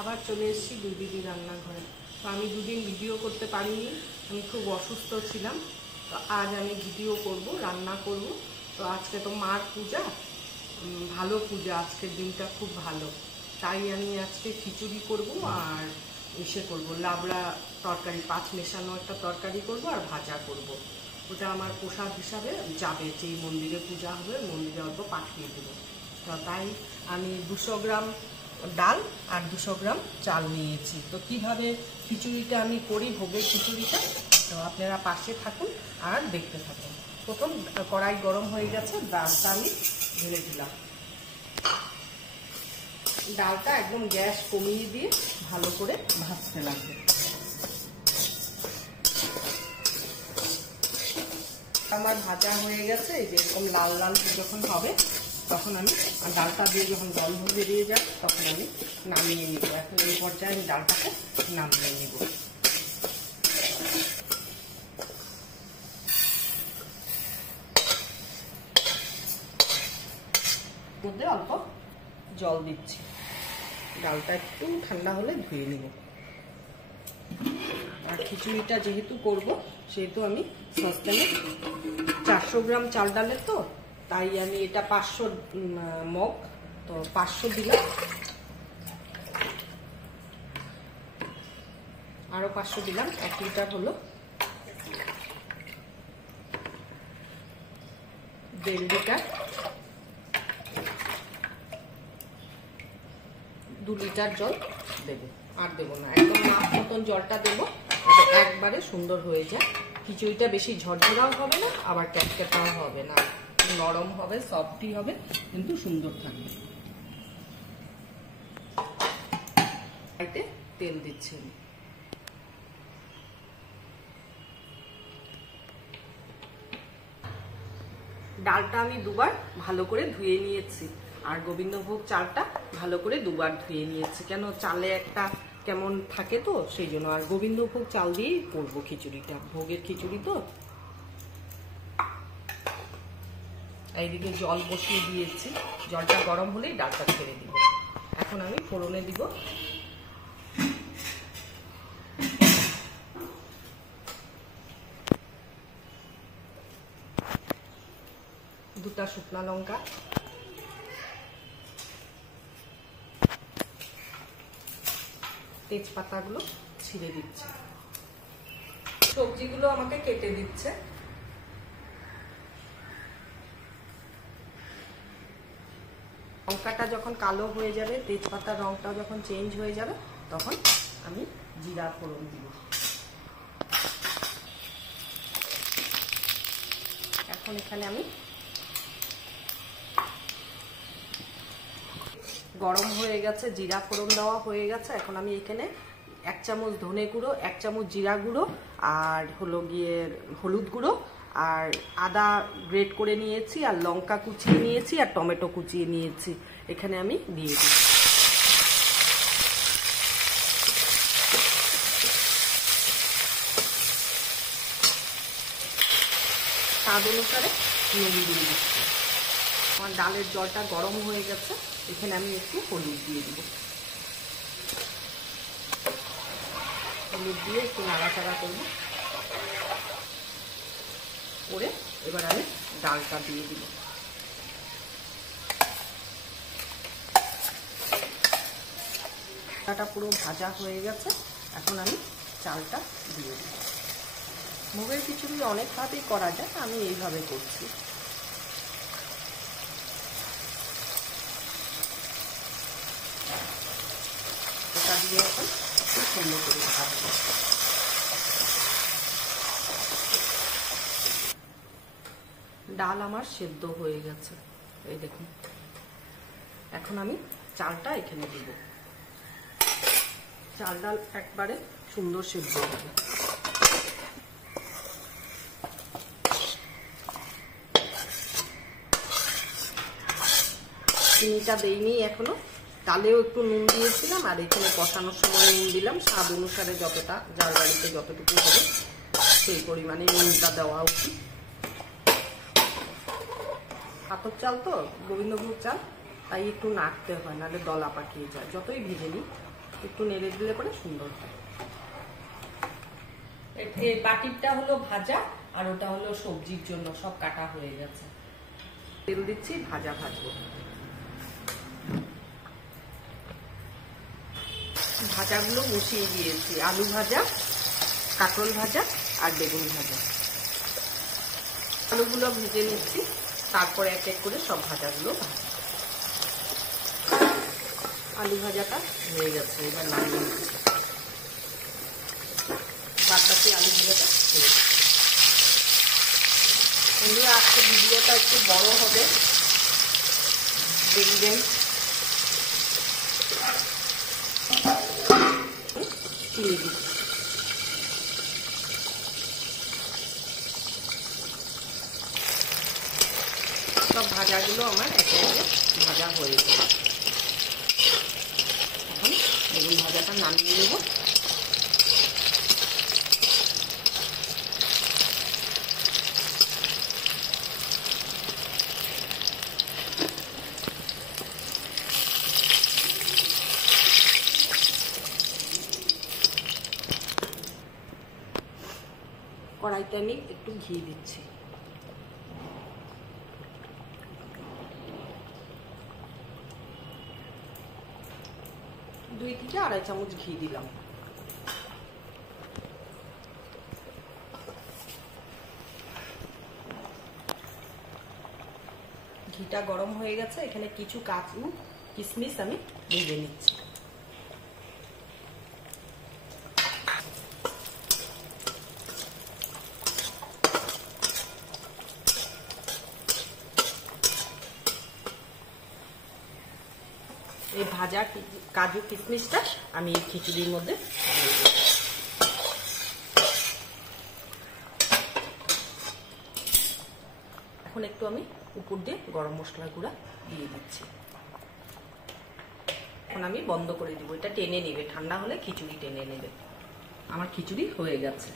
আবার চলে এসেছি দুই দিদি রান্নাঘরে। তো আমি দুদিন ভিডিও করতে পারিনি, আমি খুব অসুস্থ ছিলাম। তো আজ আমি ভিডিও করব, রান্না করব। তো আজকে তো মার পূজা, ভালো পূজা, আজকের দিনটা খুব ভালো। তাই আমি আজকে খিচুড়ি করব আর করব লাবড়া তরকারি, 5 মেশানো একটা তরকারি করব আর ভাজা করব। ওটা আমার প্রসাদ হিসাবে যাবে, যেই মন্দিরে পূজা হবে মন্দিরে অল্প পাঠিয়ে দেবো। তো তাই আমি 200 গ্রাম ডাল আর 200 গ্রাম চাল নিয়েছি। তো কিভাবে খিচুড়িটা আমি করি, ভোগের খিচুড়িটা, তো আপনারা পাশে থাকুন আর দেখতে থাকুন। প্রথম কড়াই গরম হয়ে গেছে, ডালটা আমি ঢেলে দিলাম। ডালটা একদম গ্যাস কমিয়ে দিয়ে ভালো করে ভাজতে লাগবে। আমার ভাজা হয়ে গেছে, এই যে এরকম লাল লাল যখন হবে তখন আমি ডালটা দিয়ে, যখন জল বেরিয়ে যায় তখন আমি নামিয়ে নিব। এখন এই পর্যায়ে আমি ডালটাকে নামিয়ে নিব। মধ্যে অল্প জল দিচ্ছি, ডালটা একটু ঠান্ডা হলে ধুয়ে নিব। আর খিচুড়িটা যেহেতু করব সেহেতু আমি সসপ্যানে 400 গ্রাম চাল ডালের, তো তাই আমি এটা 500 মগ, তো 500 দিলাম, আরো 500 দিলাম, 1 লিটার হলো। 1.5 লিটার, 2 লিটার জল দেবো, আর দেবো না, একদম মাপ মতন জলটা দেবো, একবারে সুন্দর হয়ে যায়। খিচুড়িটা বেশি ঝরঝরাও হবে না, আবার ক্যাটক্যাটাও হবে না, নরম হবে, সফটই হবে, কিন্তু সুন্দর থাকবে। এতে তেল দিচ্ছি। ডালটা আমি দুবার ভালো করে ধুয়ে নিয়েছি, আর গোবিন্দভোগ চালটা ভালো করে দুবার ধুয়ে নিয়েছি। কেন, চালে একটা কেমন থাকে তো সেই জন্য। আর গোবিন্দভোগ চাল দিয়েই করবো খিচুড়িটা, ভোগের খিচুড়ি তো। এইদিকে জল বসিয়ে দিয়েছি, জলটা গরম হলেই ডালটা ছেড়ে দিব। এখন আমি ফোড়নে দিব দুটা শুকনা লঙ্কা, তেজপাতাগুলো ছিঁড়ে দিচ্ছে, সবজিগুলো আমাকে কেটে দিচ্ছে। লঙ্কাটা যখন কালো হয়ে যাবে, তেজপাতার রংটা যখন চেঞ্জ হয়ে যাবে, তখন আমি জিরা ফোড়ন দিব। এখন এখানে আমি গরম হয়ে গেছে, জিরা ফোড়ন দেওয়া হয়ে গেছে। এখন আমি এখানে 1 চামচ ধনে গুঁড়ো, 1 চামচ জিরা গুঁড়ো, আর হলো গিয়ে হলুদ গুঁড়ো, আর আদা গ্রেট করে নিয়েছি, আর লঙ্কা কুচিয়ে নিয়েছি, আর টমেটো কুচিয়ে নিয়েছি, এখানে আমি দিয়ে দিই। স্বাদ অনুসারে নুন দিয়ে দিচ্ছি। আমার ডালের জলটা গরম হয়ে গেছে, এখানে আমি একটু হলুদ দিয়ে দিব। হলুদ দিয়ে একটু নাড়াচাড়া করব, করে এবার আমি ডালটা দিয়ে দিব। ডালটা পুরো ভাজা হয়ে গেছে, এখন আমি চালটা দিয়ে দিব। ভোগের খিচুড়ি অনেকভাবেই করা যায়, আমি এইভাবে করছি। এটা দিয়ে এখন সুন্দর করে ভাজবো। ডাল আমার সেদ্ধ হয়ে গেছে, এই দেখুন। এখন আমি চালটা এখানে দিব। চাল ডাল একবারে সুন্দর সেদ্ধ হবে। চিনিটা দেইনি এখনো, ডালেও একটু নুন দিয়েছিলাম, আর এখানে কষানোর সময় নুন দিলাম। স্বাদ অনুসারে যতটা, যার বাড়িতে যতটুকু হবে সেই পরিমাণে নুনটা দেওয়া উচিত। পাতর চাল তো, গোবিন্দভোগ চাল, তাই একটু নাড়তে হয়, নাহলে দলা পাকিয়ে যায়, যতই ভেজে নিই। একটু নেড়ে দিলে পরে সুন্দর হয়। এই বাটিরটা হলো ভাজা আর ওটা হলো সবজির জন্য, সব কাটা হয়ে গেছে। তেল দিচ্ছি, ভাজা ভাজবো। ভাজাগুলো বসিয়ে দিয়েছি, আলু ভাজা, কাঁকরোল ভাজা আর বেগুন ভাজা। আলুগুলো ভেজে নিচ্ছি, তারপরে এক এক করে সব ভাজাগুলো ভাজা। আলু ভাজাটা হয়ে গেছে, এবার নামিয়ে নিচ্ছি। বাদবাকি আলু ভাজাটা হয়ে গেছে। বন্ধুরা, আজকে ভিডিওটা একটু বড় হবে, দেখবেন। তুলে দিচ্ছি। সব ভাজাগুলো আমার একে একে ভাজা হয়ে গেছে। এখন বেগুন ভাজাটা নামিয়ে নেব। কড়াইতে আমি একটু ঘি দিচ্ছি। দুই থেকে আড়াই চামচ ঘি দিলাম। ঘিটা গরম হয়ে গেছে, এখানে কিছু কাজু কিশমিশ আমি ভেজে নিচ্ছি। এই ভাজা কাজু কিশমিশটা আমি এই খিচুড়ির মধ্যে এখন একটু আমি উপর দিয়ে গরম মশলা গুঁড়া দিয়ে দিচ্ছি। এখন আমি বন্ধ করে দিব, এটা টেনে নেবে, ঠান্ডা হলে খিচুড়ি টেনে নেবে। আমার খিচুড়ি হয়ে গেছে।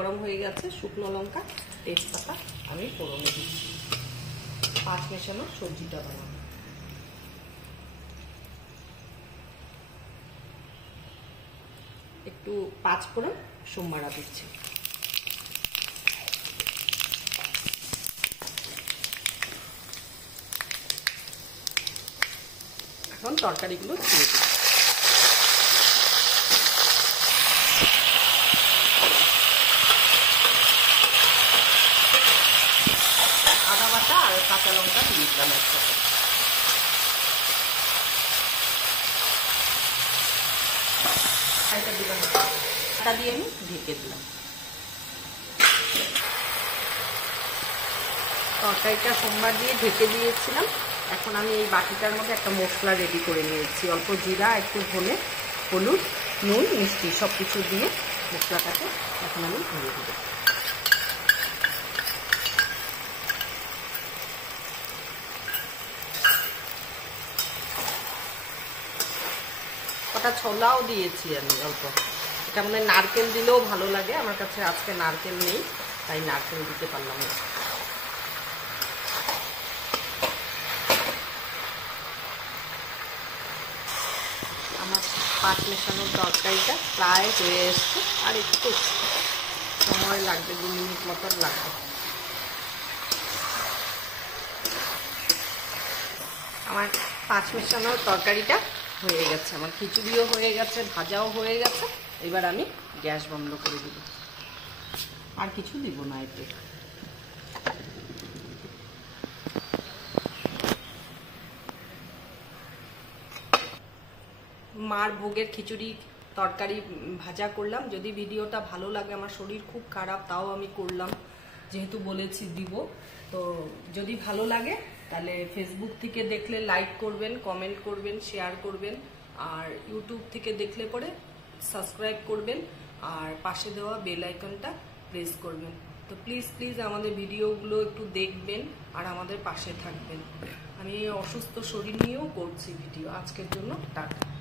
গরম হয়ে গেছে, শুকনো লঙ্কা তেজপাতা আমি ফোড়নে দিচ্ছি। পাঁচ মেশানো সবজিটা বানাবো। একটু পাঁচ ফোড়ন সোমবারা দিচ্ছি। এখন তরকারিগুলো দিয়ে দিচ্ছি। আদা বাটা আর কাঁচা লঙ্কা দিয়ে দিলাম একসাথে। আটা দিয়ে আমি ঢেকে দিলাম। তরকারিটা সোমবার দিয়ে ঢেকে দিয়েছিলাম। এখন আমি এই বাটিটার মধ্যে একটা মশলা রেডি করে নিয়েছি। অল্প জিরা, একটু ধনে, হলুদ, নুন, মিষ্টি সব কিছু দিয়ে মশলাটাকে এখন আমি ধরে দেবো। কটা ছোলাও দিয়েছি আমি অল্প। এটা মানে নারকেল দিলেও ভালো লাগে, আমার কাছে আজকে নারকেল নেই তাই নারকেল দিতে পারলাম না। আমার পাঁচ মেশানোর তরকারিটা প্রায় হয়ে এসছে, আর একটু সময় লাগবে, 2 মিনিট মতন লাগবে। আমার পাঁচ মেশানোর তরকারিটা হয়ে গেছে, আমার খিচুড়িও হয়ে গেছে, ভাজাও হয়ে গেছে। এবার আমি গ্যাস বন্ধ করে দিব, আর কিছু দিব না এতে। মার ভোগের খিচুড়ি তরকারি ভাজা করলাম। যদি ভিডিওটা ভালো লাগে, আমার শরীর খুব খারাপ তাও আমি করলাম, যেহেতু বলেছি দিব। তো যদি ভালো লাগে তাহলে ফেসবুক থেকে দেখলে লাইক করবেন, কমেন্ট করবেন, শেয়ার করবেন, আর ইউটিউব থেকে দেখলে পরে সাবস্ক্রাইব করবেন, আর পাশে দেওয়া বেল আইকনটা প্রেস করবেন। তো প্লিজ প্লিজ আমাদের ভিডিওগুলো একটু দেখবেন আর আমাদের পাশে থাকবেন। আমি অসুস্থ শরীর নিয়েও করছি ভিডিও। আজকের জন্য টাটা।